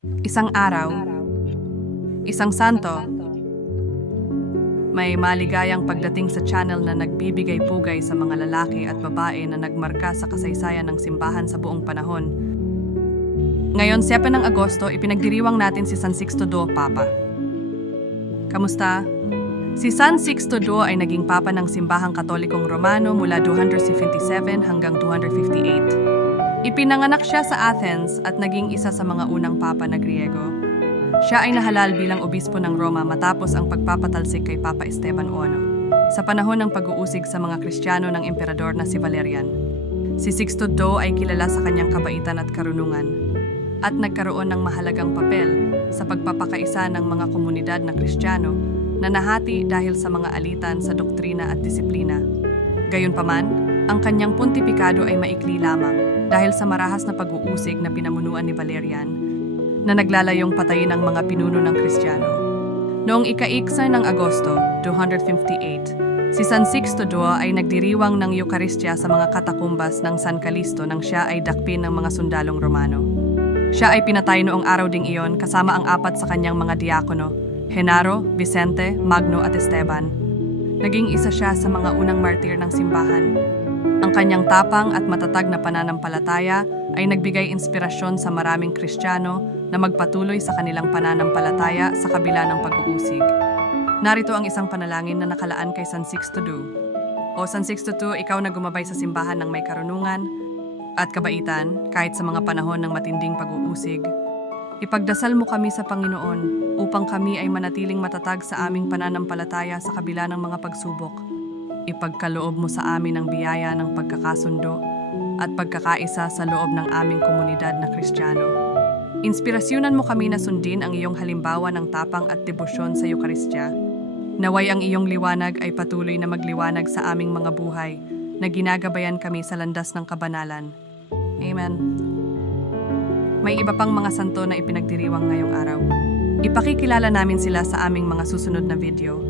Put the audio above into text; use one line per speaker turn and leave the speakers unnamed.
Isang araw, isang santo, may maligayang pagdating sa channel na nagbibigay pugay sa mga lalaki at babae na nagmarka sa kasaysayan ng simbahan sa buong panahon. Ngayon, 7 ng Agosto, ipinagdiriwang natin si San Sixto II, Papa. Kamusta? Si San Sixto II ay naging Papa ng Simbahang Katolikong Romano mula 257 hanggang 258. Ipinanganak siya sa Athens at naging isa sa mga unang Papa na Griego. Siya ay nahalal bilang obispo ng Roma matapos ang pagpapatalsik kay Papa Esteban IX sa panahon ng pag-uusig sa mga Kristiyano ng emperador na si Valerian. Si Sixto II ay kilala sa kanyang kabaitan at karunungan at nagkaroon ng mahalagang papel sa pagpapakaisa ng mga komunidad na Kristiyano na nahati dahil sa mga alitan sa doktrina at disiplina. Gayunpaman, ang kanyang pontipikado ay maikli lamang dahil sa marahas na pag-uusig na pinamunuan ni Valerian na naglalayong patayin ang mga pinuno ng Kristiyano. Noong ika-iksa ng Agosto, 258, si San Sixto II ay nagdiriwang ng Eukaristya sa mga katakumbas ng San Calisto nang siya ay dakpin ng mga sundalong Romano. Siya ay pinatay noong araw ding iyon kasama ang apat sa kanyang mga diakono, Henaro, Vicente, Magno at Esteban. Naging isa siya sa mga unang martir ng simbahan. Ang kanyang tapang at matatag na pananampalataya ay nagbigay inspirasyon sa maraming Kristiyano na magpatuloy sa kanilang pananampalataya sa kabila ng pag-uusig. Narito ang isang panalangin na nakalaan kay San Sixto II. O San Sixto II, ikaw na gumabay sa simbahan ng may karunungan at kabaitan kahit sa mga panahon ng matinding pag-uusig. Ipagdasal mo kami sa Panginoon upang kami ay manatiling matatag sa aming pananampalataya sa kabila ng mga pagsubok. Ipagkaloob mo sa amin ang biyaya ng pagkakasundo at pagkakaisa sa loob ng aming komunidad na Kristiyano. Inspirasyonan mo kami na sundin ang iyong halimbawa ng tapang at debosyon sa Eukaristya. Naway ang iyong liwanag ay patuloy na magliwanag sa aming mga buhay na ginagabayan kami sa landas ng kabanalan. Amen. May iba pang mga santo na ipinagdiriwang ngayong araw. Ipakikilala namin sila sa aming mga susunod na video.